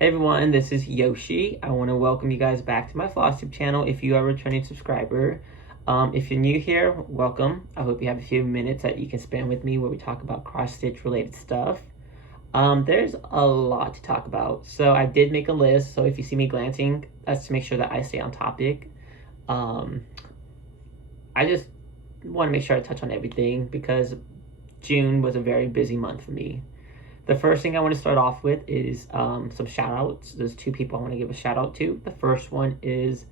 Hey everyone, this is Yoshi. I want to welcome you guys back to my FlossTube channel if you are a returning subscriber. If you're new here, welcome. I hope you have a few minutes that you can spend with me where we talk about cross-stitch related stuff. There's a lot to talk about. So I did make a list, so if you see me glancing, that's to make sure that I stay on topic. I just want to make sure I touch on everything because June was a very busy month for me. The first thing I want to start off with is some shout outs. There's two people I want to give a shout out to. The first one is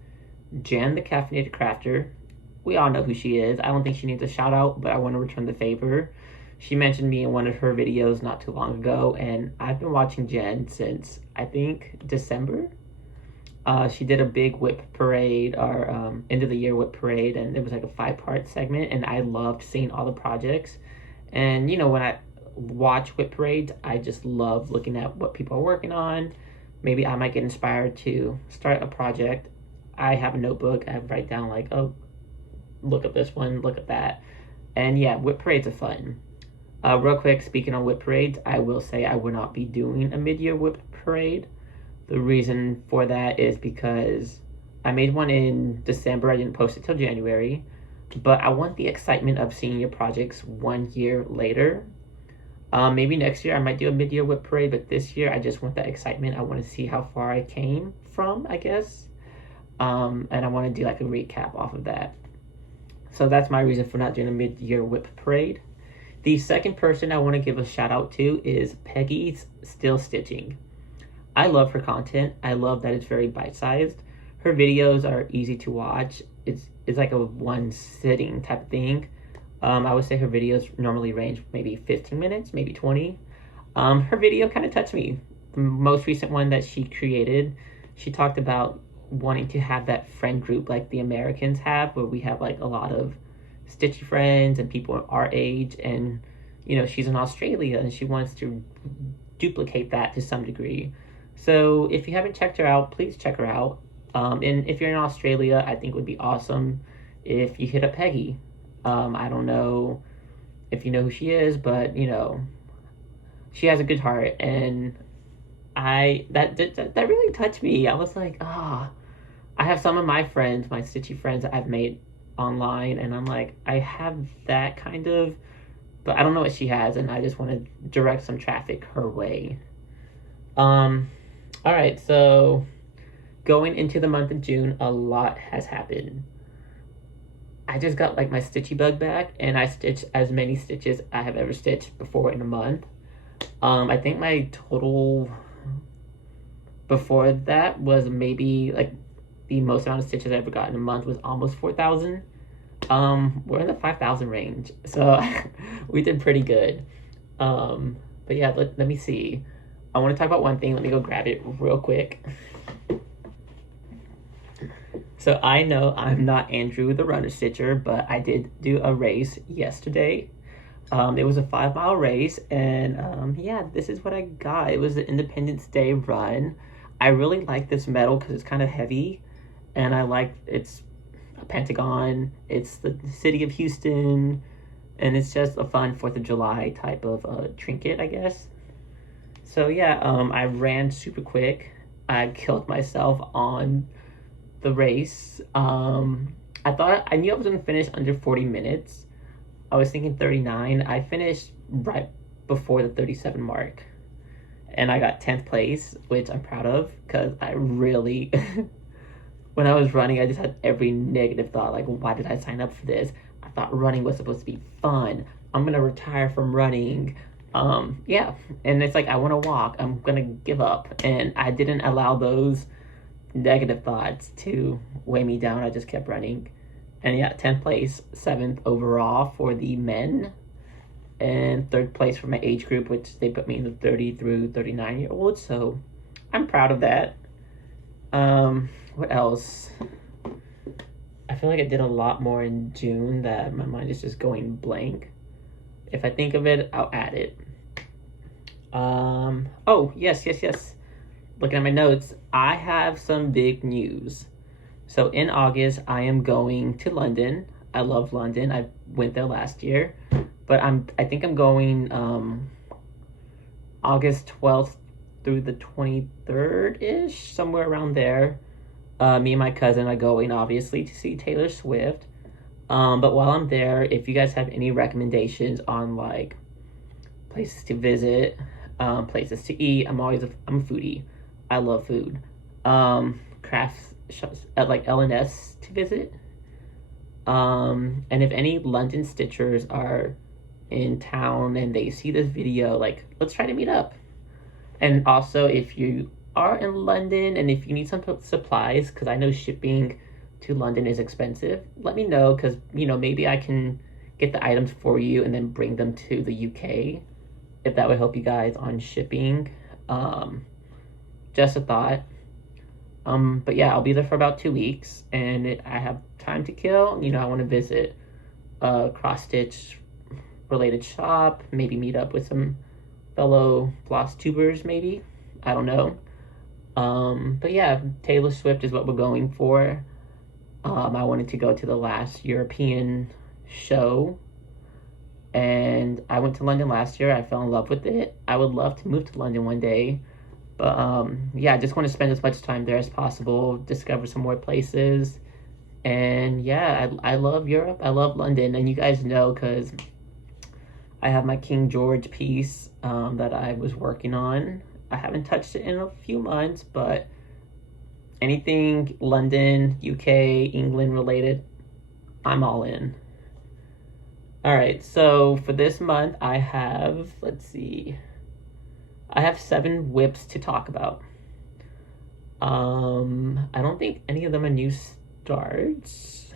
Jenn, the Caffeinated Crafter. We all know who she is. I don't think she needs a shout out, but I want to return the favor. She mentioned me in one of her videos not too long ago, and I've been watching Jenn since, I think, December. She did a big whip parade, or end of the year whip parade, and it was like a 5-part segment, and I loved seeing all the projects. And, you know, when I watch whip parades, I just love looking at what people are working on. Maybe I might get inspired to start a project. I have a notebook. I write down like, oh, look at this one, look at that. And yeah, whip parades are fun. Real quick, speaking on whip parades, I will say I will not be doing a mid-year whip parade. The reason for that is because I made one in December. I didn't post it till January, but I want the excitement of seeing your projects 1 year later. Maybe next year I might do a mid-year whip parade, but this year I just want that excitement. I want to see how far I came from, I guess. And I want to do like a recap off of that. So that's my reason for not doing a mid-year whip parade. The second person I want to give a shout out to is Peggy's Still Stitching. I love her content. I love that it's very bite-sized. Her videos are easy to watch. It's like a one sitting type of thing. I would say her videos normally range maybe 15 minutes, maybe 20. Her video kind of touched me. The most recent one that she created, she talked about wanting to have that friend group like the Americans have, where we have like a lot of stitchy friends and people our age. And, you know, she's in Australia and she wants to duplicate that to some degree. So if you haven't checked her out, please check her out. And if you're in Australia, I think it would be awesome if you hit up Peggy. I don't know if you know who she is, but, you know, she has a good heart, and that really touched me. I was like, I have some of my friends, my stitchy friends that I've made online, and I'm like, I have that kind of, but I don't know what she has, and I just want to direct some traffic her way. Alright, so going into the month of June, a lot has happened. I just got like my stitchy bug back, and I stitched as many stitches I have ever stitched before in a month. I think my total before that was maybe like the most amount of stitches I ever got in a month was almost 4,000. We're in the 5,000 range, so we did pretty good. But yeah, let me see. I want to talk about one thing. Let me go grab it real quick. So I know I'm not Andrew TheRunnerStitcher, but I did do a race yesterday. It was a 5-mile race, and yeah, this is what I got. It was the Independence Day run. I really like this medal because it's kind of heavy, and I like it's a pentagon. It's the city of Houston, and it's just a fun 4th of July type of trinket, I guess. So yeah, I ran super quick. I killed myself on the race. I knew I was gonna finish under 40 minutes. I was thinking 39. I finished right before the 37 mark, and I got 10th place, which I'm proud of because I really when I was running, I just had every negative thought, like, why did I sign up for this? I thought running was supposed to be fun. I'm gonna retire from running. Yeah, and it's like, I want to walk. I'm gonna give up, and I didn't allow those negative thoughts to weigh me down. I just kept running, and yeah, 10th place, 7th overall for the men, and 3rd place for my age group, which they put me in the 30 through 39 year olds, so I'm proud of that. What else? I feel like I did a lot more in June that my mind is just going blank. If I think of it, I'll add it. Oh, yes. Looking at my notes, I have some big news. So in August, I am going to London. I love London. I went there last year, but I think I'm going August 12th through the 23rd-ish, somewhere around there. Me and my cousin are going, obviously, to see Taylor Swift. But while I'm there, if you guys have any recommendations on, like, places to visit, places to eat, I'm a foodie. I love food. Craft shops at, like, L&S to visit. And if any London Stitchers are in town and they see this video, like, let's try to meet up. And also, if you are in London and if you need some supplies, because I know shipping to London is expensive, let me know, because, you know, maybe I can get the items for you and then bring them to the UK, if that would help you guys on shipping. Just a thought. But yeah, I'll be there for about 2 weeks, and I have time to kill. You know, I want to visit a cross-stitch related shop, maybe meet up with some fellow floss tubers, maybe. I don't know. But yeah, Taylor Swift is what we're going for. I wanted to go to the last European show, and I went to London last year. I fell in love with it. I would love to move to London one day. But yeah, I just want to spend as much time there as possible, discover some more places. And yeah, I love Europe. I love London. And you guys know, because I have my King George piece that I was working on. I haven't touched it in a few months, but anything London, UK, England related, I'm all in. Alright, so for this month, I have, let's see, I have 7 whips to talk about. I don't think any of them are new starts.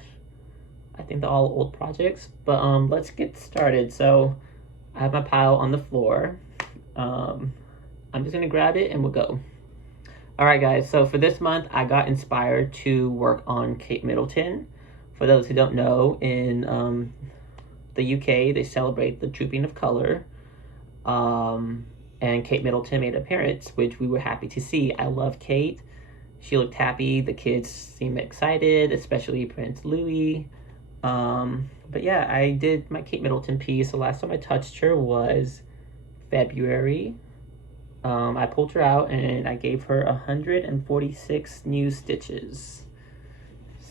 I think they're all old projects, but let's get started. So I have my pile on the floor. I'm just gonna grab it and we'll go. Alright guys, so for this month, I got inspired to work on Kate Middleton. For those who don't know, in the UK, they celebrate the Trooping of Color. And Kate Middleton made an appearance, which we were happy to see. I love Kate. She looked happy. The kids seemed excited, especially Prince Louis. But yeah, I did my Kate Middleton piece. The last time I touched her was February. I pulled her out and I gave her 146 new stitches.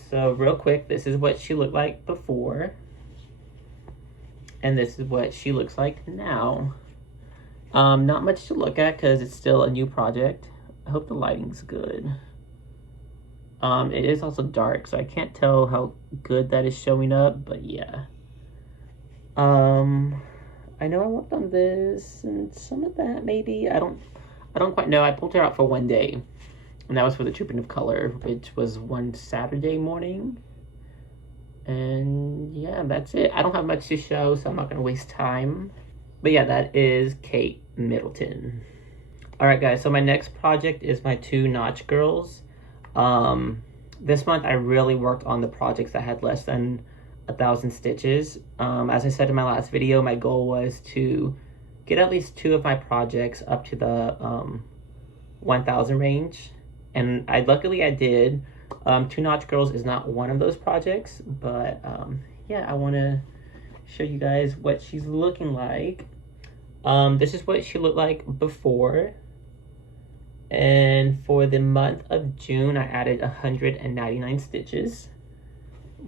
So real quick, this is what she looked like before. And this is what she looks like now. Not much to look at because it's still a new project. I hope the lighting's good. It is also dark, so I can't tell how good that is showing up, but yeah. I know I worked on this and some of that maybe. I don't quite know. I pulled her out for one day, and that was for the Trooping of Color, which was one Saturday morning. And yeah, that's it. I don't have much to show, so I'm not gonna waste time. But yeah, that is Kate Middleton. Alright guys, so my next project is my 2 Nautch girls. This month I really worked on the projects that had less than 1,000 stitches. As I said in my last video, my goal was to get at least 2 of my projects up to the 1,000 range. And luckily I did. 2 Nautch girls is not one of those projects, but yeah, I want to show you guys what she's looking like. This is what she looked like before. And for the month of June, I added 199 stitches,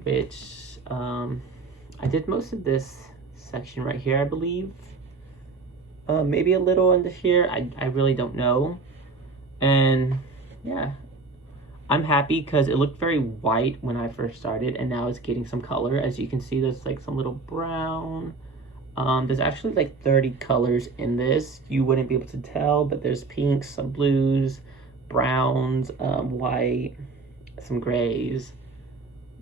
which I did most of this section right here, I believe. Maybe a little under here, I really don't know. And yeah, I'm happy because it looked very white when I first started, and now it's getting some color. As you can see, there's like some little brown. There's actually like 30 colors in this. You wouldn't be able to tell, but there's pinks, some blues, browns, white, some grays.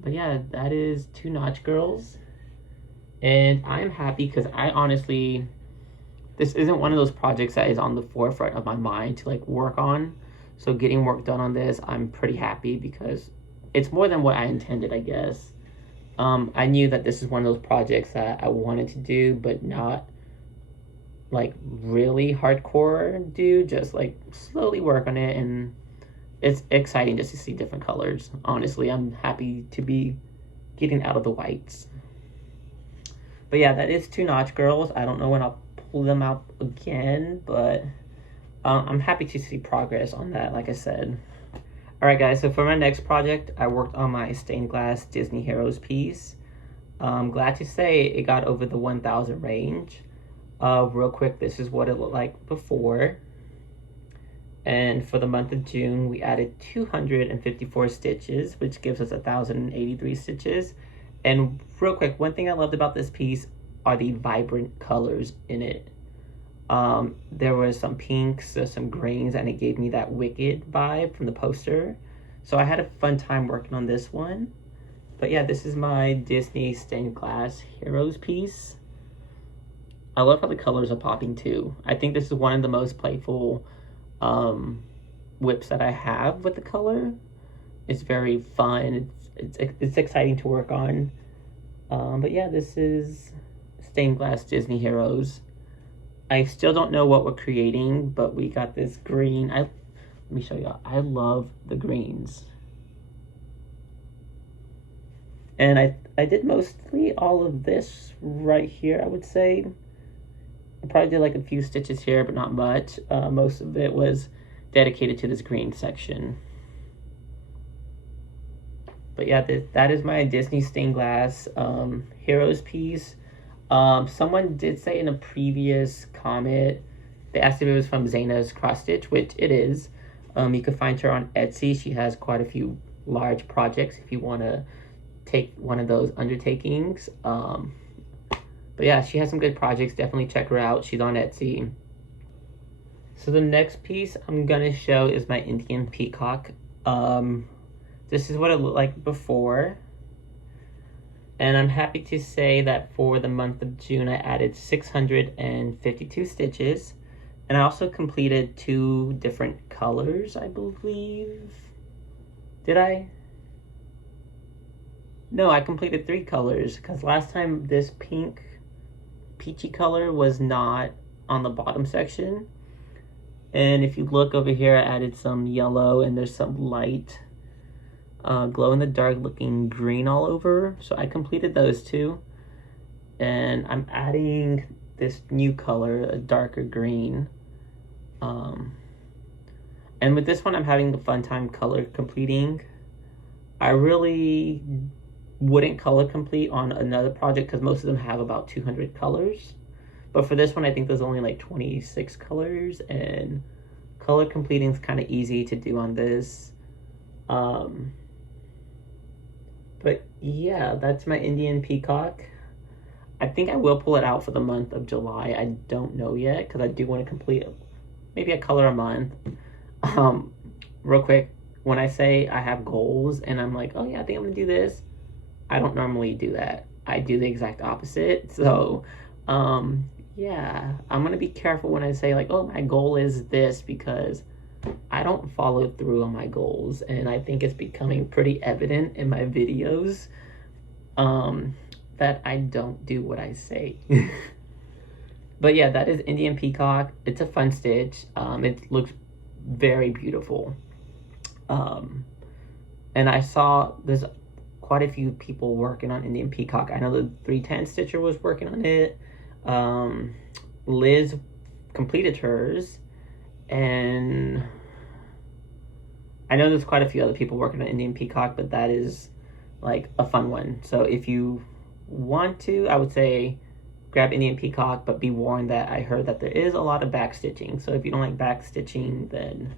But yeah, that is 2 Nautch girls. And I'm happy because I honestly, this isn't one of those projects that is on the forefront of my mind to like work on. So getting work done on this, I'm pretty happy because it's more than what I intended, I guess. I knew that this is one of those projects that I wanted to do, but not like really hardcore do, just like slowly work on it. And it's exciting just to see different colors. Honestly, I'm happy to be getting out of the whites. But yeah, that is 2 Nautch girls. I don't know when I'll pull them out again, but I'm happy to see progress on that, like I said. Alright guys, so for my next project, I worked on my stained glass Disney Heroes piece. I'm glad to say it got over the 1,000 range. Real quick, this is what it looked like before. And for the month of June, we added 254 stitches, which gives us 1,083 stitches. And real quick, one thing I loved about this piece are the vibrant colors in it. There was some pinks, some greens, and it gave me that Wicked vibe from the poster. So I had a fun time working on this one. But yeah, this is my Disney stained glass Heroes piece. I love how the colors are popping too. I think this is one of the most playful whips that I have with the color. It's very fun. It's exciting to work on. But yeah, this is stained glass Disney Heroes. I still don't know what we're creating, but we got this green. Let me show you. I love the greens. And I did mostly all of this right here, I would say. I probably did like a few stitches here, but not much. Most of it was dedicated to this green section. But yeah, that is my Disney stained glass Heroes piece. Someone did say in a previous comment, they asked if it was from Zanna's cross stitch, which it is. You can find her on Etsy. She has quite a few large projects if you want to take one of those undertakings. But yeah, she has some good projects. Definitely check her out. She's on Etsy. So the next piece I'm going to show is my Indian Peacock. This is what it looked like before. And I'm happy to say that for the month of June, I added 652 stitches. And I also completed 2 different colors, I believe. Did I? No, I completed 3 colors. Because last time this pink, peachy color was not on the bottom section. And if you look over here, I added some yellow and there's some light glow-in-the-dark looking green all over. So I completed those 2. And I'm adding this new color, a darker green. And with this one, I'm having a fun time color completing. I really wouldn't color complete on another project because most of them have about 200 colors. But for this one, I think there's only like 26 colors. And color completing is kind of easy to do on this. But yeah, that's my Indian Peacock. I think I will pull it out for the month of July. I don't know yet because I do want to complete maybe a color a month. Real quick, when I say I have goals and I'm like, oh yeah, I think I'm gonna do this, I don't normally do that. I do the exact opposite. So yeah, I'm gonna be careful when I say like, oh, my goal is this, because I don't follow through on my goals, and I think it's becoming pretty evident in my videos that I don't do what I say. But yeah, that is Indian Peacock. It's a fun stitch. It looks very beautiful. And I saw there's quite a few people working on Indian Peacock. I know the 310 Stitcher was working on it. Liz completed hers. And I know there's quite a few other people working on Indian Peacock, but that is like a fun one. So if you want to, I would say grab Indian Peacock, but be warned that I heard that there is a lot of back stitching. So if you don't like back stitching, then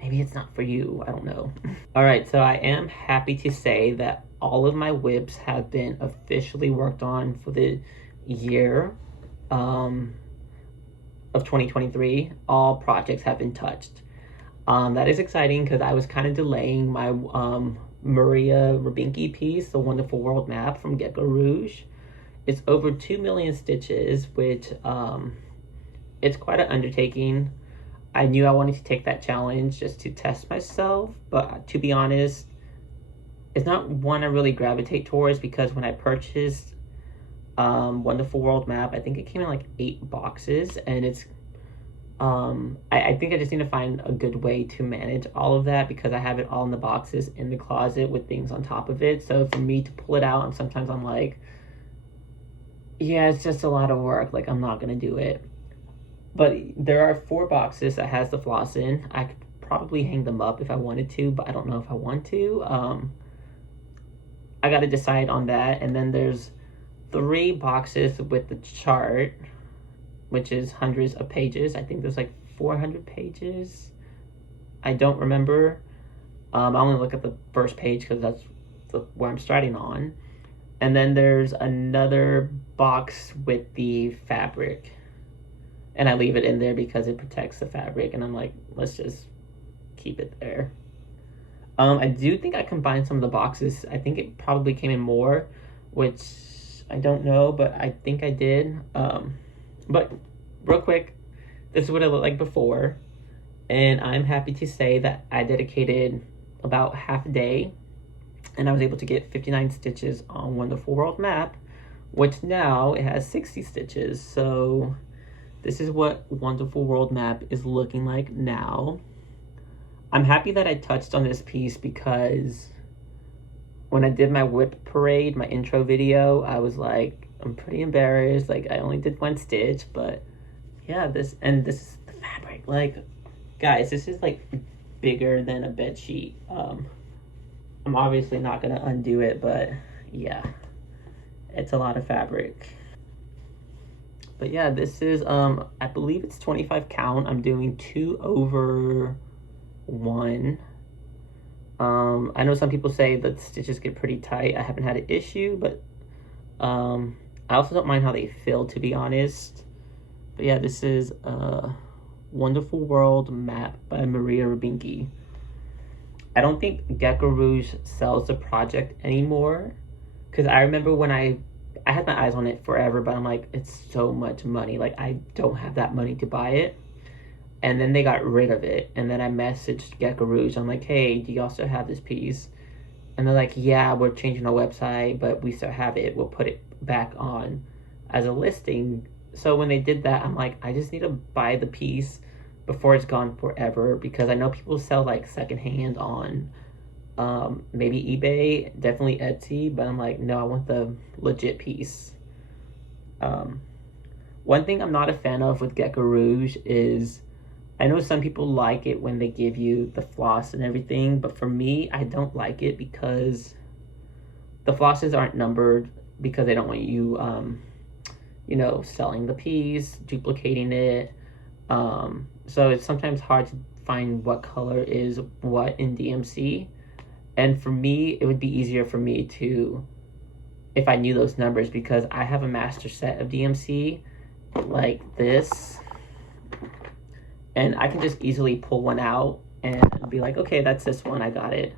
maybe it's not for you. I don't know. All right, so I am happy to say that all of my whips have been officially worked on for the year of 2023. All projects have been touched. That is exciting because I was kind of delaying my Maria Rabinki piece, the Wonderful World map from Gecko Rouge. It's over 2 million stitches, which it's quite an undertaking. I knew I wanted to take that challenge just to test myself, but to be honest, it's not one I really gravitate towards, because when I purchased Wonderful World map, I think it came in like 8 boxes, and it's I think I just need to find a good way to manage all of that, because I have it all in the boxes in the closet with things on top of it. So for me to pull it out, and sometimes I'm like, yeah, it's just a lot of work, like I'm not gonna do it. But there are 4 boxes that has the floss in. I could probably hang them up if I wanted to, but I don't know if I want to. I got to decide on that. And then there's 3 boxes with the chart, which is hundreds of pages. I think there's like 400 pages. I don't remember. I only look at the first page because that's where I'm starting on. And then there's another box with the fabric. And I leave it in there because it protects the fabric. And I'm like, let's just keep it there. I do think I combined some of the boxes. I think it probably came in more, which I don't know, but I think I did. But real quick, this is what it looked like before. And I'm happy to say that I dedicated about half a day, and I was able to get 59 stitches on Wonderful World map, which now it has 60 stitches. So this is what Wonderful World map is looking like now. I'm happy that I touched on this piece because when I did my whip parade, my intro video, I was like, I'm pretty embarrassed. Like, I only did 1 stitch, but yeah, this is the fabric. Like, guys, this is like bigger than a bed sheet. I'm obviously not gonna undo it, but yeah, it's a lot of fabric. But yeah, this is I believe it's 25 count. I'm doing 2 over 1. I know some people say that stitches get pretty tight. I haven't had an issue, but I also don't mind how they feel, to be honest. But yeah, this is Wonderful World map by Maria Rubinki. I don't think Gecko Rouge sells the project anymore, because I remember when I had my eyes on it forever, but I'm like, it's so much money. Like, I don't have that money to buy it. And then they got rid of it. And then I messaged Gecko Rouge. I'm like, hey, do y'all still have this piece? And they're like, yeah, we're changing our website, but we still have it. We'll put it back on as a listing. So when they did that, I'm like, I just need to buy the piece before it's gone forever, because I know people sell like secondhand on maybe eBay, definitely Etsy, but I'm like, no, I want the legit piece. One thing I'm not a fan of with Gecko Rouge is, I know some people like it when they give you the floss and everything, but for me, I don't like it because the flosses aren't numbered, because they don't want you, you know, selling the piece, duplicating it. So it's sometimes hard to find what color is what in DMC. And for me, it would be easier for me to, if I knew those numbers, because I have a master set of DMC like this, and I can just easily pull one out and be like, okay, that's this one, I got it.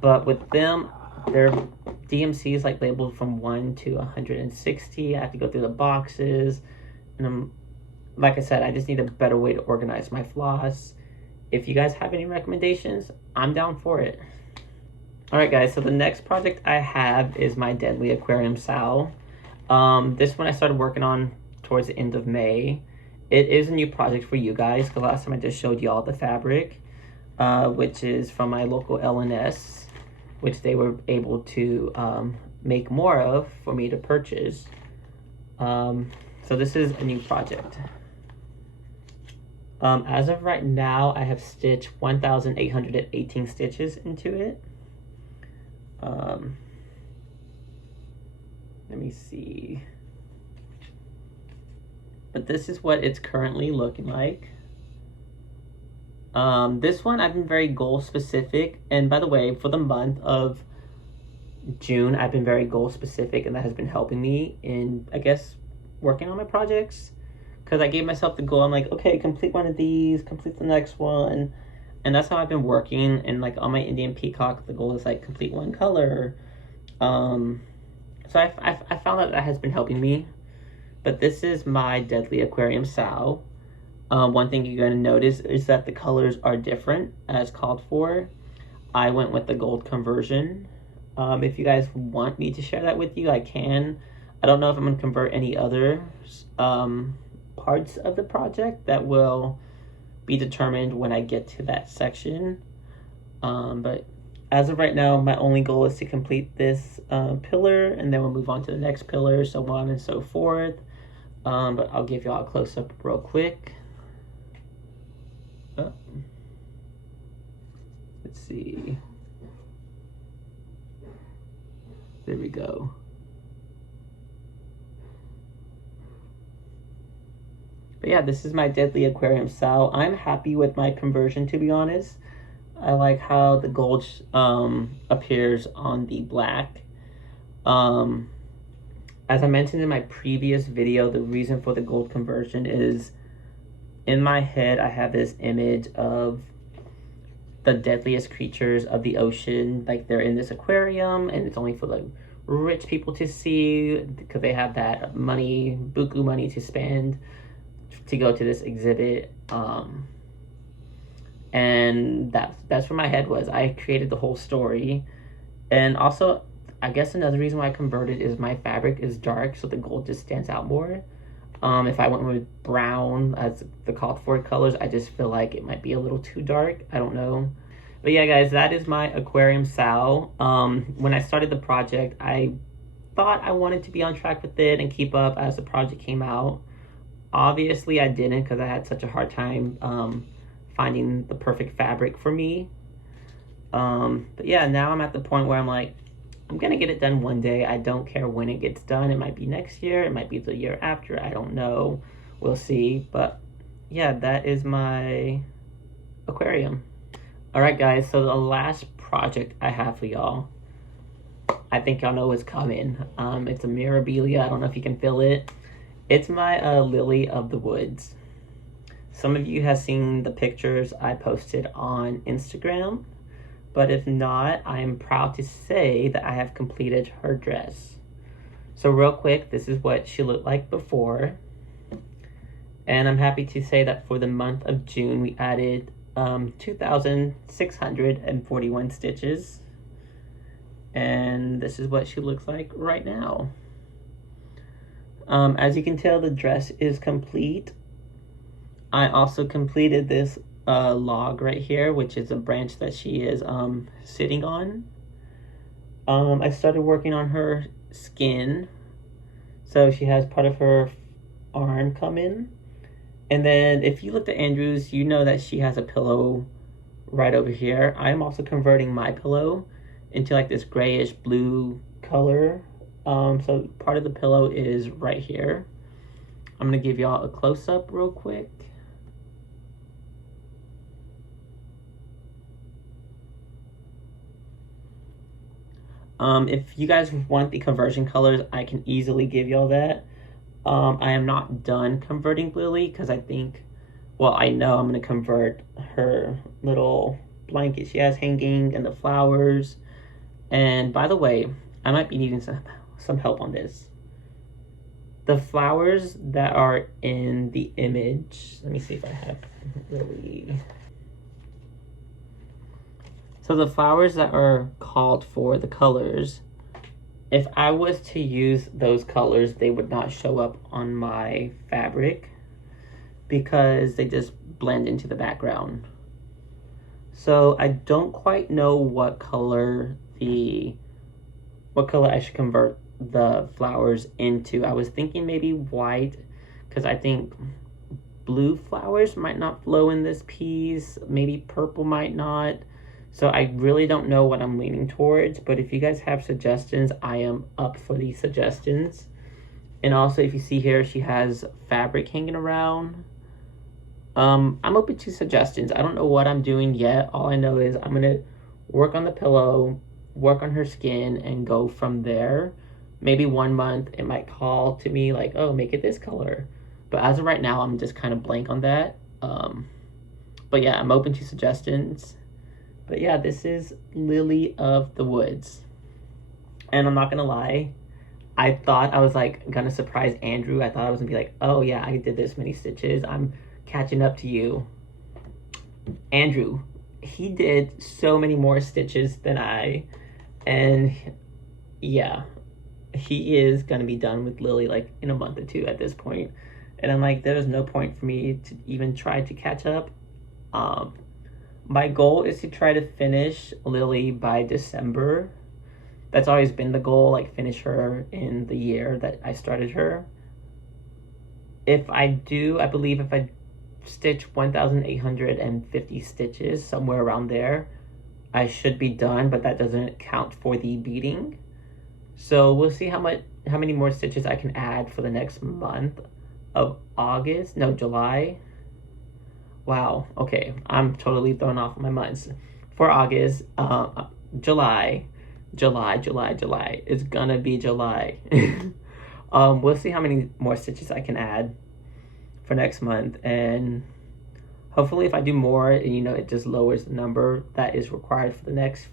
But with them, their DMC is like labeled from 1 to 160. I have to go through the boxes, and like I said, I just need a better way to organize my floss. If you guys have any recommendations, I'm down for it. Alright guys, so the next project I have is my Deadly Aquarium Sow. This one I started working on towards the end of May. It is a new project for you guys, because last time I just showed y'all the fabric, which is from my local LNS, which they were able to make more of for me to purchase. So this is a new project. As of right now, I have stitched 1,818 stitches into it. Let me see. But this is what it's currently looking like. This one I've been very goal specific, and by the way, for the month of June, I've been very goal specific, and that has been helping me in, I guess, working on my projects. Because I gave myself the goal, I'm like, okay, complete one of these, complete the next one. And that's how I've been working. And like on my Indian Peacock, the goal is like complete one color. So I found that has been helping me. But this is my Deadly Aquarium Sow. One thing you're going to notice is that the colors are different as called for. I went with the gold conversion. If you guys want me to share that with you, I can. I don't know if I'm going to convert any other parts of the project. That will be determined when I get to that section. But as of right now, my only goal is to complete this pillar, and then we'll move on to the next pillar, so on and so forth. But I'll give y'all a close-up real quick. Oh. Let's see. There we go. But yeah, this is my Deadly Aquarium Sow. I'm happy with my conversion, to be honest. I like how the gold appears on the black. As I mentioned in my previous video, the reason for the gold conversion is in my head I have this image of the deadliest creatures of the ocean. Like they're in this aquarium and it's only for the rich people to see because they have that money, buku money to spend to go to this exhibit. And that's where my head was. I created the whole story. And also, I guess another reason why I converted is my fabric is dark, so the gold just stands out more. If I went with brown as the called for colors, I just feel like it might be a little too dark. I don't know. But yeah, guys, that is my aquarium sow. When I started the project, I thought I wanted to be on track with it and keep up as the project came out. Obviously, I didn't because I had such a hard time finding the perfect fabric for me. But yeah, now I'm at the point where I'm like, I'm gonna get it done one day. I don't care when it gets done. It might be next year, it might be the year after, I don't know. We'll see. But yeah, that is my aquarium. Alright guys, so the last project I have for y'all, I think y'all know what's coming. It's a Mirabilia. I don't know if you can feel it. It's my Lily of the Woods. Some of you have seen the pictures I posted on Instagram, but if not, I am proud to say that I have completed her dress. So real quick, this is what she looked like before. And I'm happy to say that for the month of June, we added 2,641 stitches. And this is what she looks like right now. As you can tell, the dress is complete. I also completed this log right here, which is a branch that she is sitting on. I started working on her skin. So she has part of her arm come in. And then if you looked at Andrew's, you know that she has a pillow right over here. I'm also converting my pillow into like this grayish blue color. So part of the pillow is right here. I'm gonna give y'all a close-up real quick. If you guys want the conversion colors, I can easily give y'all that. I am not done converting Lily because I think, well, I know I'm going to convert her little blanket she has hanging and the flowers. And by the way, I might be needing some help on this. The flowers that are in the image, let me see if I have Lily. So the flowers that are called for, the colors, if I was to use those colors, they would not show up on my fabric because they just blend into the background. So I don't quite know what color I should convert the flowers into. I was thinking maybe white because I think blue flowers might not flow in this piece. Maybe purple might not. So I really don't know what I'm leaning towards, but if you guys have suggestions, I am up for these suggestions. And also, if you see here, she has fabric hanging around. I'm open to suggestions. I don't know what I'm doing yet. All I know is I'm gonna work on the pillow, work on her skin, and go from there. Maybe 1 month it might call to me like, oh, make it this color. But as of right now, I'm just kind of blank on that. But yeah, I'm open to suggestions. But yeah, this is Lily of the Woods. And I'm not gonna lie, I thought I was like gonna surprise Andrew. I thought I was gonna be like, oh yeah, I did this many stitches. I'm catching up to you. Andrew, he did so many more stitches than I. And yeah, he is gonna be done with Lily like in a month or two at this point. And I'm like, there's no point for me to even try to catch up. My goal is to try to finish Lily by December. That's always been the goal, like finish her in the year that I started her. if I do, I believe if I stitch 1,850 stitches, somewhere around there, I should be done, but that doesn't count for the beading. So we'll see how many more stitches I can add for the next month of August. No, July. Wow, okay, I'm totally thrown off my months. For August, July. It's gonna be July. We'll see how many more stitches I can add for next month, and hopefully if I do more, you know, it just lowers the number that is required for the next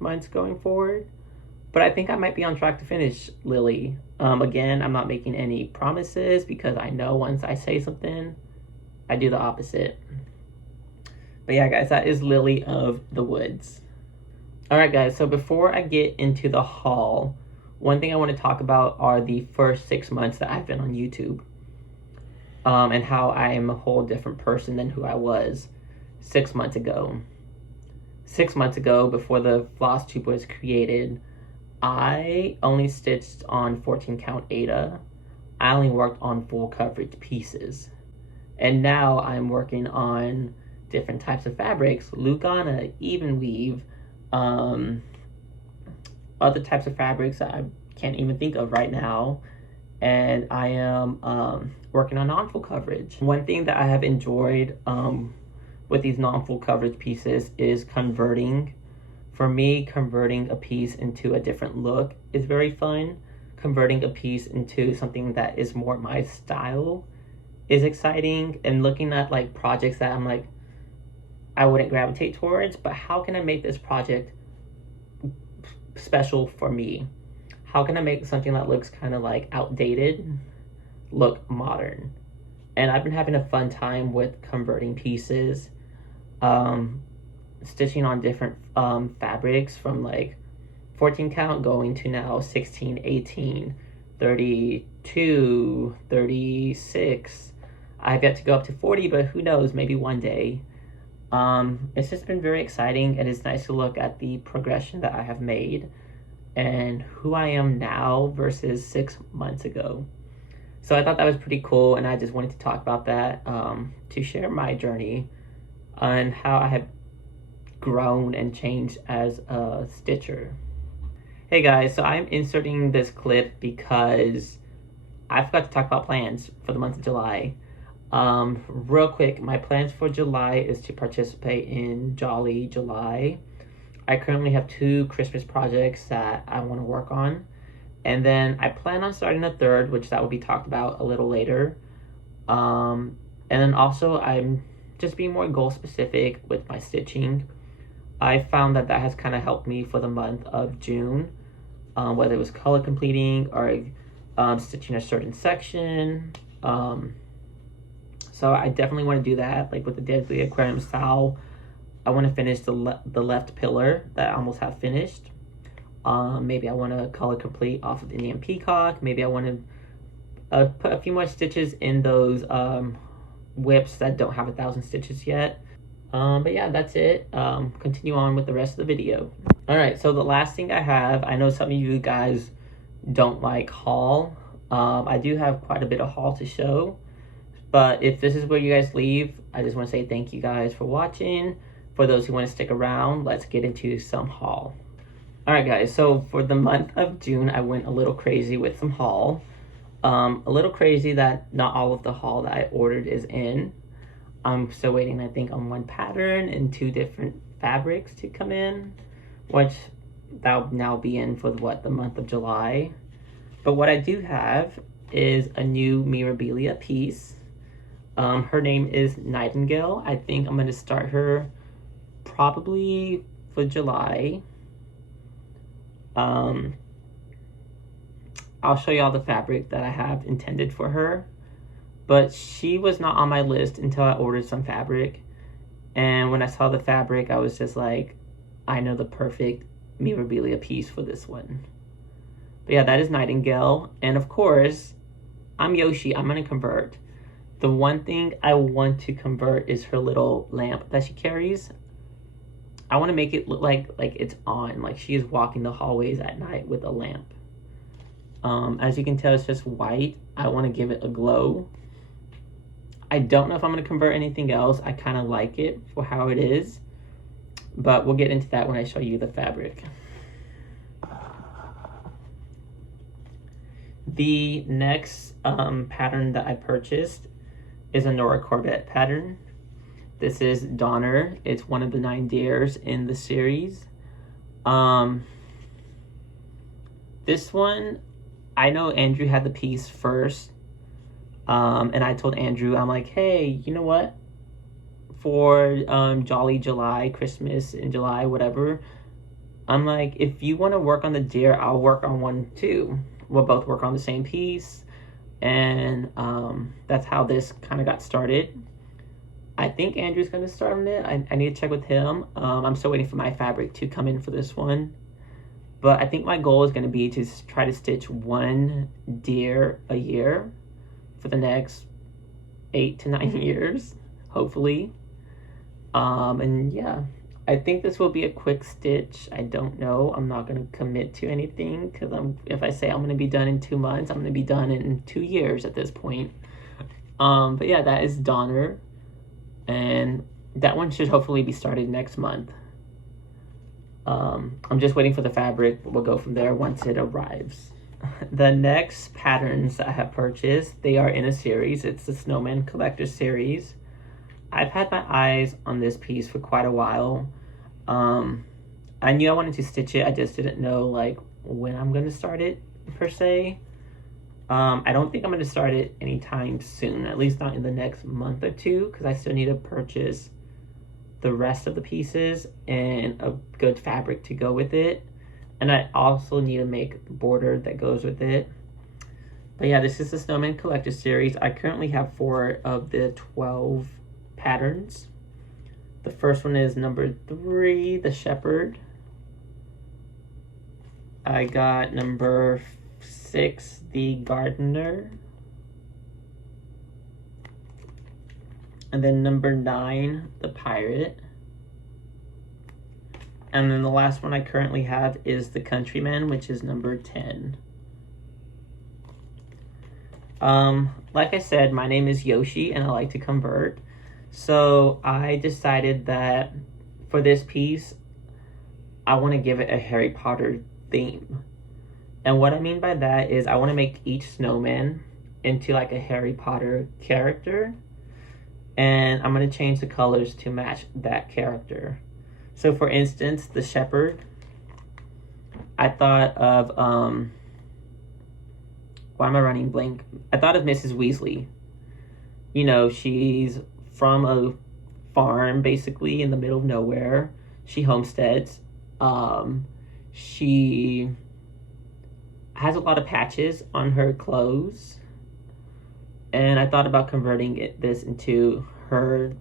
months going forward. But I think I might be on track to finish Lilly. Again, I'm not making any promises because I know once I say something, I do the opposite. But yeah, guys, that is Lilly of the Woods. Alright, guys, so before I get into the haul, one thing I want to talk about are the first 6 months that I've been on YouTube. And how I am a whole different person than who I was 6 months ago. 6 months ago, before the floss tube was created, I only stitched on 14 count Aida. I only worked on full coverage pieces. And now I'm working on different types of fabrics, Lugana, even weave, other types of fabrics that I can't even think of right now. And I am working on non-full coverage. One thing that I have enjoyed with these non-full coverage pieces is converting. For me, converting a piece into a different look is very fun. Converting a piece into something that is more my style is exciting. And looking at like projects that I'm like, I wouldn't gravitate towards, but how can I make this project special for me? How can I make something that looks kind of like outdated look modern? And I've been having a fun time with converting pieces, stitching on different fabrics from like 14 count going to now 16, 18, 32, 36. I've yet to go up to 40, but who knows, maybe one day. It's just been very exciting, and it's nice to look at the progression that I have made and who I am now versus 6 months ago. So I thought that was pretty cool, and I just wanted to talk about that, to share my journey and how I have grown and changed as a stitcher. Hey guys, so I'm inserting this clip because I forgot to talk about plans for the month of July. Real quick, my plans for July is to participate in Jolly July. I currently have 2 Christmas projects that I want to work on. And then I plan on starting a third, which that will be talked about a little later. And then also I'm just being more goal specific with my stitching. I found that has kind of helped me for the month of June. Whether it was color completing or stitching a certain section. So I definitely want to do that, like with the Deadly Aquarium style. I want to finish the left pillar that I almost have finished. Maybe I want to color complete off of Indian Peacock. Maybe I want to put a few more stitches in those whips that don't have 1,000 stitches yet. But yeah, that's it. Continue on with the rest of the video. Alright, so the last thing I have, I know some of you guys don't like haul. I do have quite a bit of haul to show. But if this is where you guys leave, I just want to say thank you guys for watching. For those who want to stick around, let's get into some haul. Alright guys, so for the month of June, I went a little crazy with some haul. A little crazy that not all of the haul that I ordered is in. I'm still waiting, I think, on 1 pattern and 2 different fabrics to come in, which that'll now be in for the month of July. But what I do have is a new Mirabilia piece. Her name is Nightingale. I think I'm going to start her probably for July. I'll show y'all the fabric that I have intended for her. But she was not on my list until I ordered some fabric. And when I saw the fabric, I was just like, I know the perfect Mirabilia piece for this one. But yeah, that is Nightingale. And of course, I'm Yoshi. I'm going to convert. The one thing I want to convert is her little lamp that she carries. I want to make it look like it's on. Like she is walking the hallways at night with a lamp. As you can tell, it's just white. I want to give it a glow. I don't know if I'm going to convert anything else. I kind of like it for how it is. But we'll get into that when I show you the fabric. The next pattern that I purchased is a Nora Corbett pattern. This is Donner. It's one of the 9 dares in the series. This one, I know Andrew had the piece first. And I told Andrew, I'm like, hey, you know what? For Jolly July, Christmas in July, whatever, I'm like, if you want to work on the dare, I'll work on one too. We'll both work on the same piece. And that's how this kind of got started. I think Andrew's going to start on it. I need to check with him. I'm still waiting for my fabric to come in for this one. But I think my goal is going to be to try to stitch 1 dare a year for the next 8 to 9 years, hopefully. And yeah, I think this will be a quick stitch. I don't know. I'm not going to commit to anything because if I say I'm going to be done in 2 months, I'm going to be done in 2 years at this point. But yeah, that is Donner. And that one should hopefully be started next month. I'm just waiting for the fabric. We'll go from there once it arrives. The next patterns I have purchased, they are in a series. It's the Snowman Collector series. I've had my eyes on this piece for quite a while. I knew I wanted to stitch it. I just didn't know like when I'm going to start it per se. I don't think I'm going to start it anytime soon, at least not in the next month or two, because I still need to purchase the rest of the pieces and a good fabric to go with it. And I also need to make the border that goes with it. But yeah, this is the Snowman Collector series. I currently have 4 of the 12 patterns. The first one is number 3, the Shepherd. I got number 6, the Gardener. And then number 9, the Pirate. And then the last one I currently have is the Countryman, which is number 10. Like I said, my name is Yoshi and I like to convert. So I decided that for this piece, I want to give it a Harry Potter theme. And what I mean by that is I want to make each snowman into like a Harry Potter character. And I'm going to change the colors to match that character. So for instance, the Shepherd, I thought of, why am I running blank? I thought of Mrs. Weasley. You know, she's from a farm basically in the middle of nowhere. She homesteads. She has a lot of patches on her clothes. And I thought about converting this into her.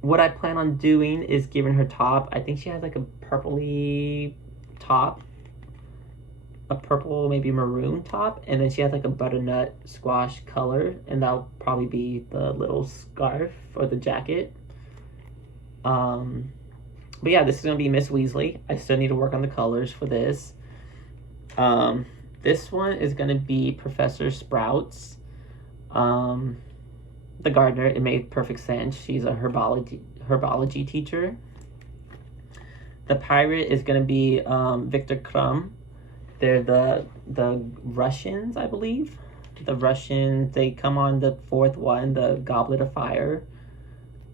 What I plan on doing is giving her top. I think she has like a purpley top. A purple, maybe maroon top. And then she has like a butternut squash color. And that'll probably be the little scarf or the jacket. But yeah, this is going to be Miss Weasley. I still need to work on the colors for this. This one is going to be Professor Sprouts. The gardener. It made perfect sense. She's a herbology teacher. The pirate is going to be Victor Krum. They're the Russians, I believe. The Russians, they come on the 4th one, the Goblet of Fire.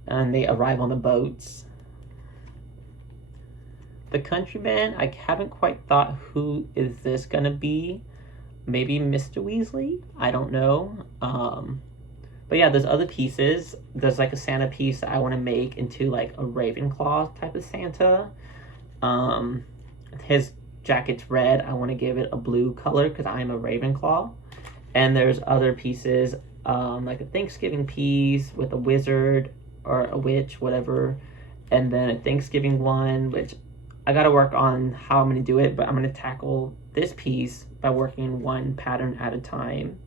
And they arrive on the boats. The Countryman, I haven't quite thought who is this going to be. Maybe Mr. Weasley? I don't know. But yeah, there's other pieces. There's like a Santa piece that I want to make into like a Ravenclaw type of Santa. His jacket's red. I want to give it a blue color because I'm a Ravenclaw. And there's other pieces, like a Thanksgiving piece with a wizard or a witch, whatever. And then a Thanksgiving one, which I got to work on how I'm going to do it. But I'm going to tackle this piece by working one pattern at a time.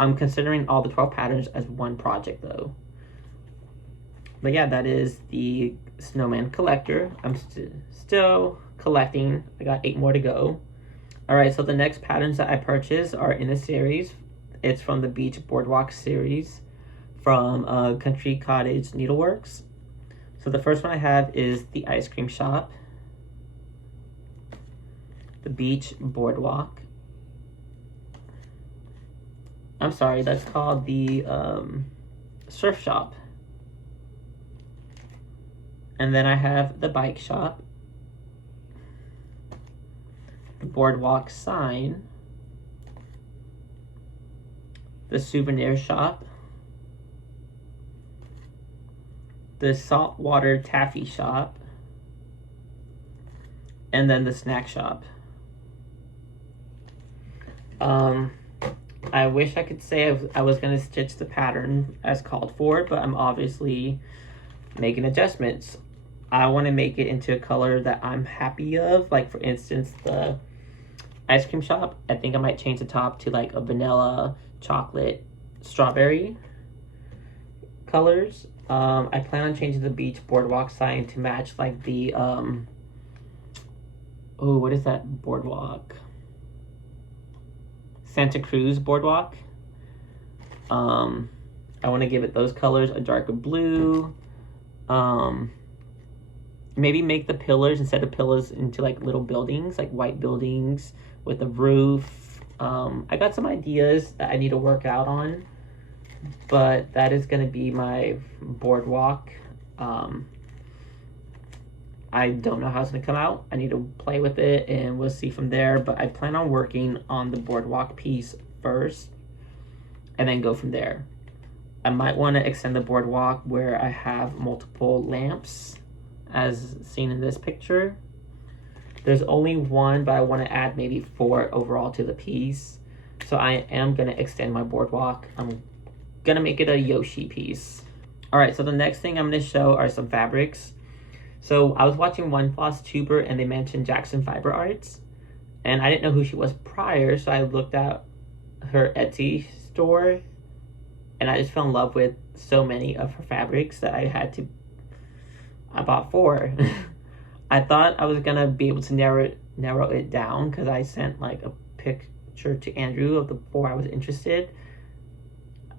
I'm considering all the 12 patterns as one project though. But yeah, that is the Snowman Collector. I'm still collecting. I got 8 more to go. Alright, so the next patterns that I purchased are in a series. It's from the Beach Boardwalk series. from Country Cottage Needleworks. So the first one I have is the Ice Cream Shop, the Beach Boardwalk. I'm sorry, that's called the Surf Shop. And then I have the Bike Shop, the Boardwalk Sign, the Souvenir Shop, the Saltwater Taffy Shop, and then the Snack Shop. I wish I could say I was going to stitch the pattern as called for, but I'm obviously making adjustments. I want to make it into a color that I'm happy of. Like, for instance, the Ice Cream Shop, I think I might change the top to like a vanilla, chocolate, strawberry colors. I plan on changing the Beach Boardwalk sign to match like the oh, what is that boardwalk? Santa Cruz Boardwalk. I want to give it those colors, a darker blue. Maybe make the pillars, instead of pillars, into like little buildings, like white buildings with a roof. I got some ideas that I need to work out on, but that is going to be my boardwalk. I don't know how it's going to come out. I need to play with it and we'll see from there, but I plan on working on the boardwalk piece first and then go from there. I might want to extend the boardwalk where I have multiple lamps as seen in this picture. There's only one, but I want to add maybe 4 overall to the piece. So I am going to extend my boardwalk. I'm going to make it a Yoshi piece. Alright, so the next thing I'm going to show are some fabrics. So I was watching One Floss Tuber and they mentioned Jackson Fiber Arts. And I didn't know who she was prior, so I looked at her Etsy store. And I just fell in love with so many of her fabrics that I bought 4. I thought I was gonna be able to narrow it down because I sent like a picture to Andrew of the 4 I was interested.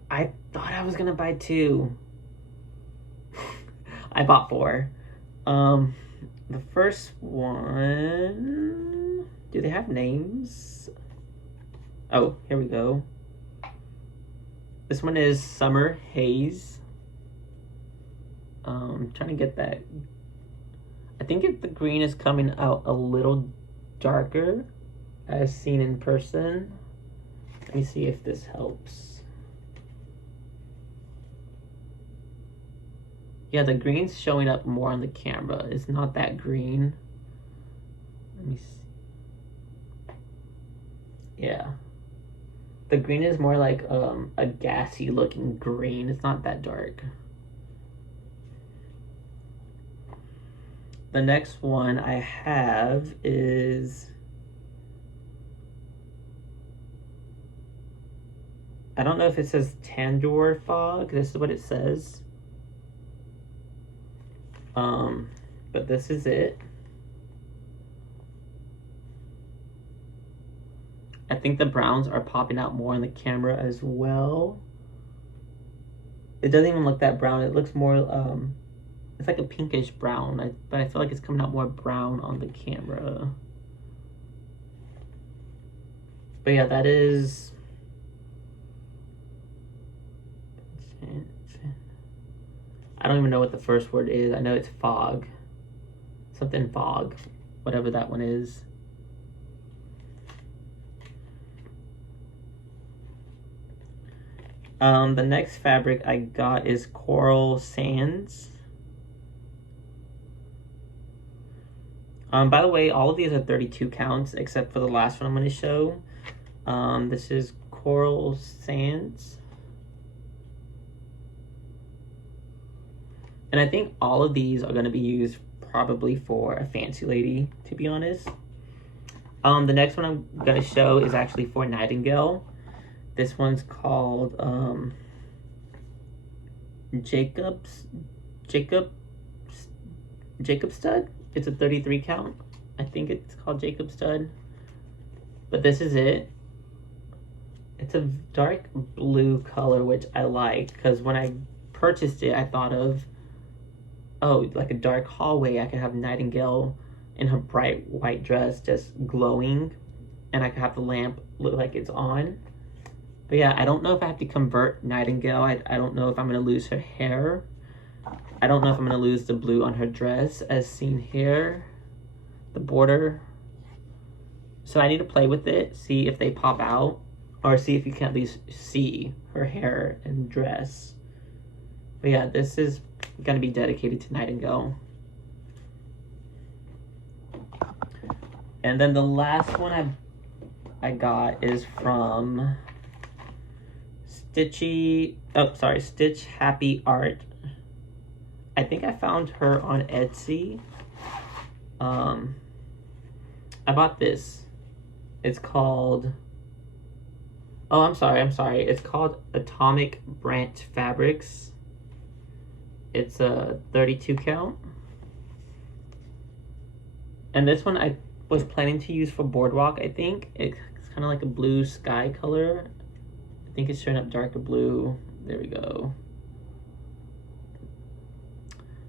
I thought I was gonna buy 2. I bought 4. The first one, do they have names? Oh, here we go. This one is Summer Haze. Trying to get that. I think the green is coming out a little darker as seen in person. Let me see if this helps. Yeah, the green's showing up more on the camera. It's not that green. Let me see. Yeah. The green is more like a gassy looking green. It's not that dark. The next one I have is, I don't know if it says Tandoor Fog. This is what it says. But this is it. I think the browns are popping out more on the camera as well. It doesn't even look that brown. It looks more, it's like a pinkish brown, but I feel like it's coming out more brown on the camera. But yeah, that is... I don't even know what the first word is. I know it's fog. Something fog. Whatever that one is. The next fabric I got is Coral Sands. By the way, all of these are 32 counts, except for the last one I'm going to show. This is Coral Sands. And I think all of these are going to be used probably for a fancy lady, to be honest. The next one I'm going to show is actually for Nightingale. This one's called Jakobstad. It's a 33 count. I think it's called Jakobstad. But this is it. It's a dark blue color, which I like, because when I purchased it, I thought of, oh, like a dark hallway. I could have Nightingale in her bright white dress just glowing, and I could have the lamp look like it's on. But yeah, I don't know if I have to convert Nightingale. I don't know if I'm going to lose her hair. I don't know if I'm going to lose the blue on her dress, as seen here. The border. So I need to play with it, see if they pop out, or see if you can at least see her hair and dress. But yeah, this is going to be dedicated to Nightingale. And then the last one I got is from Stitch Happy Art. I think I found her on Etsy. I bought this. It's called, oh, I'm sorry. It's called Atomic Branch Fabrics. It's a 32 count. And this one I was planning to use for Boardwalk, I think. It's kind of like a blue sky color. I think it's showing up darker blue. There we go.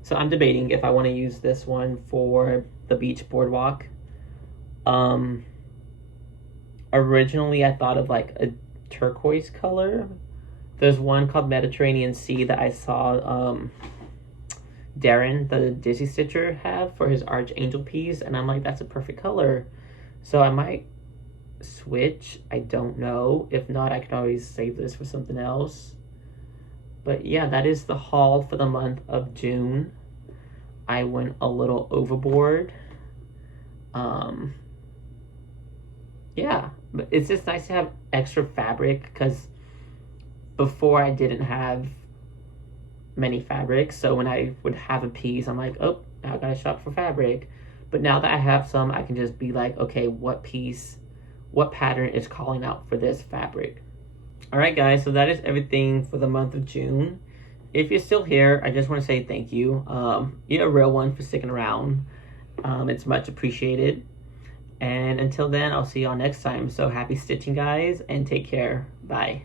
So I'm debating if I want to use this one for the beach Boardwalk. Originally I thought of like a turquoise color. There's one called Mediterranean Sea that I saw Darren, the Disney Stitcher, have for his Archangel piece, and I'm like, that's a perfect color. So I might switch. I don't know. If not, I could always save this for something else. But yeah, that is the haul for the month of June. I went a little overboard. Yeah, but it's just nice to have extra fabric, because before I didn't have many fabrics, so when I would have a piece, I'm like, oh, now I gotta shop for fabric. But now that I have some, I can just be like, okay, what pattern is calling out for this fabric? Alright guys, so that is everything for the month of June. If you're still here, I just want to say thank you. You're a real one for sticking around. It's much appreciated. And until then, I'll see y'all next time. So happy stitching, guys, and take care. Bye.